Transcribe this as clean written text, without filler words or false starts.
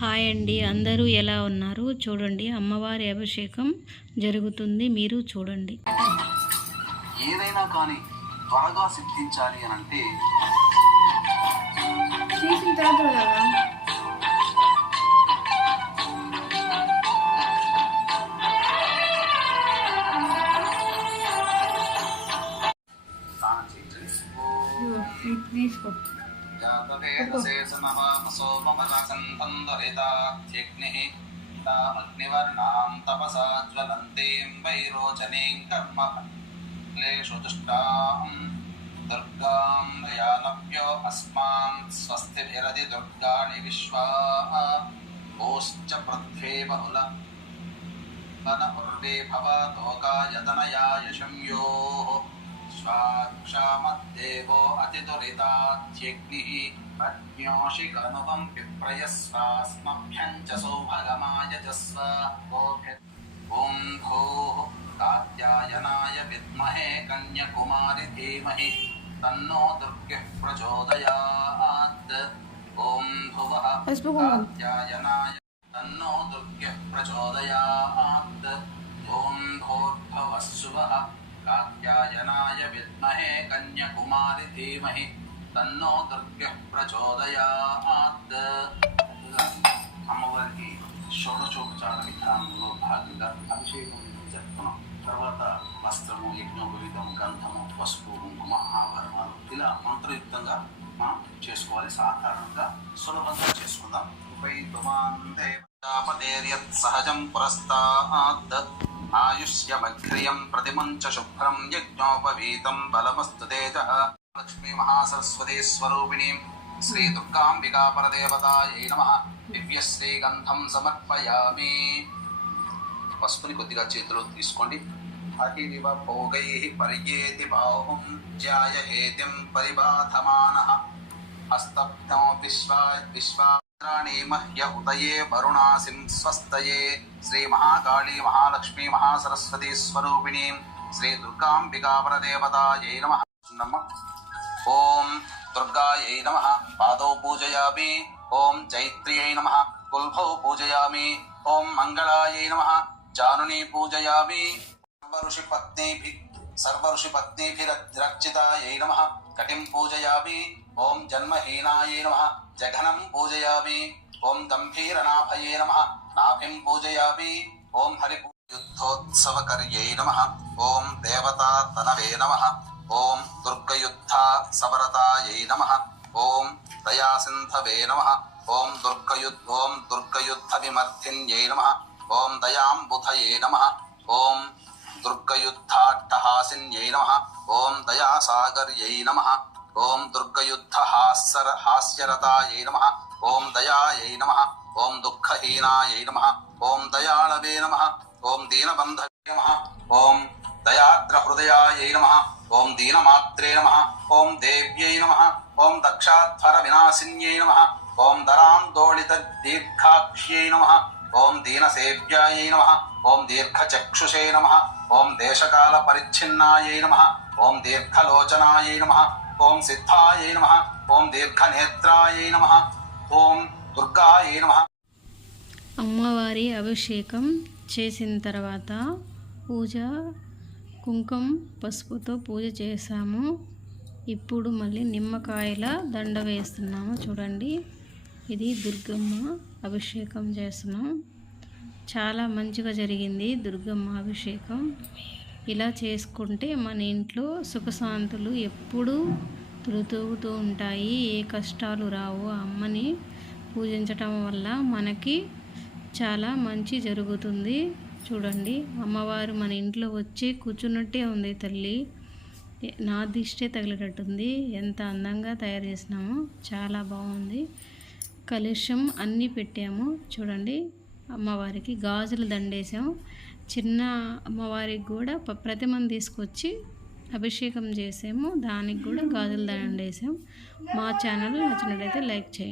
Hi అండి, అందరూ ఎలా ఉన్నారు? చూడండి, అమ్మవారి అభిషేకం జరుగుతుంది, మీరు చూడండి. ఏదైనా కానీ త్వరగా సిద్ధించాలి అని అంటే తీసుకో. అగ్నివర్ణాం తపసా జ్వలంతీం వైరోచనీం కర్మ ఫలేషు దుష్టాం దుర్గాం దయానవ్యో అస్మాన్ స్వస్తిభిరది దుర్గాణి విశ్వా ఓశ్చ పృథ్వీ బహుళ వన ఉర్వే భవతోకాయతనయాయ శంయోః శ్వాక్షామద్దేవో అతిదురితాత్యగ్నిః అజ్ఞోషికనుపం విప్రయస్వాస్మభ్యం చ సౌభగమాయజస్వ ఓం భూః కాత్యాయనాయ విద్మహే కన్యకుమారి ధీమహి తన్నో దుర్గః ప్రచోదయాత్ ఓం భువః కాత్యాయనాయ తన్నో దుర్గః ప్రచోదయాత్ ఓం భూర్భువః శువః కాత్యాయనాయ విద్మహే కన్యకుమారి ధీమహి తన్నో దుర్గః ప్రచోదయాత్. అమ్మవారికి షోడశోపచార విధానంలో భాగంగా అభిషేకం జరుపుకున్నాం. తర్వాత వస్త్రము, యజ్ఞోపవీతం, గంధము, పసుపు, కుంకుమ, ఆభరణాలు ఇలా మంత్రయుక్తంగా మనం చేసుకోవాలి. సాధారణంగా సులభంగా చేసుకుందాం. సహజం పురస్తాద్ ఆయుష్యమగ్రియం ప్రతిమంచ శుభ్రం యజ్ఞోపవీతం బలమస్తు తేజః. లక్ష్మీ మహాసరస్వతీ స్వరూపిణీం శ్రీ దుర్గాంబికా పరదేవతాయై నమః. దివ్యశ్రీ గంధం సమర్పయామి. పసుపుని కొద్దిగా చేతిలో తీసుకోండి. అహిరివ భోగైః పర్యేతి బాహుం జ్యాయహేతిం పరిబాధమానః. హస్తబ్దో విశ్వాణి మహ్య ఉదయే వరుణాసిం స్వస్తయే. శ్రీ మహాకాళీ మహాలక్ష్మీ మహాసరస్వతీ స్వరూపిణీం శ్రీ దుర్గాంబికా పరదేవతాయై నమః. ఓం దుర్గాయై నమః. పాదౌ పూజయామి. ఓం చైత్ర్యై నమః. కుల్భౌ పూజయామి. ఓం మంగళాయై నమః. జానుని పూజయామి. సర్వఋషిపత్నీభిరర్చితాయై నమః. కటిం పూజయామి. ఓం జన్మహీనాయై నమః. జఘనం పూజయామి. ఓం గంభీరనాభయే నమః. నాభిం పూజయామి. ఓం హరియుద్ధోత్సవకర్యై నమః. ఓం దేవతాతనవే నమః. ఓం దుర్గయుద్ధా సవరతాయై నమః. ఓం దయాసింధవే నమః. ఓం దుర్గయుద్ధ విమర్ధిన్యై నమః. ఓం దయాంబుధయే నమః. ఓం దుర్గయుద్ధాట్టహాసిన్యై నమః. ఓం దయాసాగర్యై నమః. ఓం దుర్గయుద్ధ హాస్యరతాయై నమః. ఓం దయాయై నమః. ఓం దుఃఖహీనాయై నమః. ఓం దయాళవే నమః. ఓం దీనబంధవే నమః. ఓం దయాద్రహృదయాయై నమః. ఓం దీనమాత్రే నమః. ఓం దేవ్యై నమః. ఓం దక్షాధ్వర వినాశిన్యై నమః. ఓం దరాందోళిత దీర్ఘాక్ష్యై నమః. ఓం దీనసేవ్యాయై నమః. ఓం దీర్ఘచక్షుషే నమః. ఓం దేశకాల పరిచ్ఛిన్నాయై నమః. ఓం దీర్ఘలోచనాయై నమః. ఓం సిద్ధాయై నమః. ఓం దీర్ఘనేత్రాయై నమః. ఓం దుర్గాయై నమః. అమ్మవారి అభిషేకం చేసిన తర్వాత పూజ కుంకుమ పసుపుతో పూజ చేసాము. ఇప్పుడు మళ్ళీ నిమ్మకాయల దండ వేస్తున్నాము. చూడండి, ఇది దుర్గమ్మ అభిషేకం చేస్తున్నాం. చాలా మంచిగా జరిగింది దుర్గమ్మ అభిషేకం. ఇలా చేసుకుంటే మన ఇంట్లో సుఖశాంతులు ఎప్పుడూ తొలుతూగుతూ ఉంటాయి. ఏ కష్టాలు రావు. అమ్మని పూజించటం వల్ల మనకి చాలా మంచి జరుగుతుంది. చూడండి, అమ్మవారు మన ఇంట్లో వచ్చి కూర్చున్నట్టే ఉంది. తల్లి నా దిష్టే తగిలేటట్టుంది. ఎంత అందంగా తయారు చేసినామో, చాలా బాగుంది. కలుషం అన్నీ పెట్టాము. చూడండి, అమ్మవారికి గాజులు దండేసాము. చిన్న అమ్మవారికి కూడా ప్రతిమను తీసుకొచ్చి అభిషేకం చేసాము. దానికి కూడా గాజులు దండేసాము. మా ఛానల్ నచ్చినట్లయితే లైక్ చేయండి.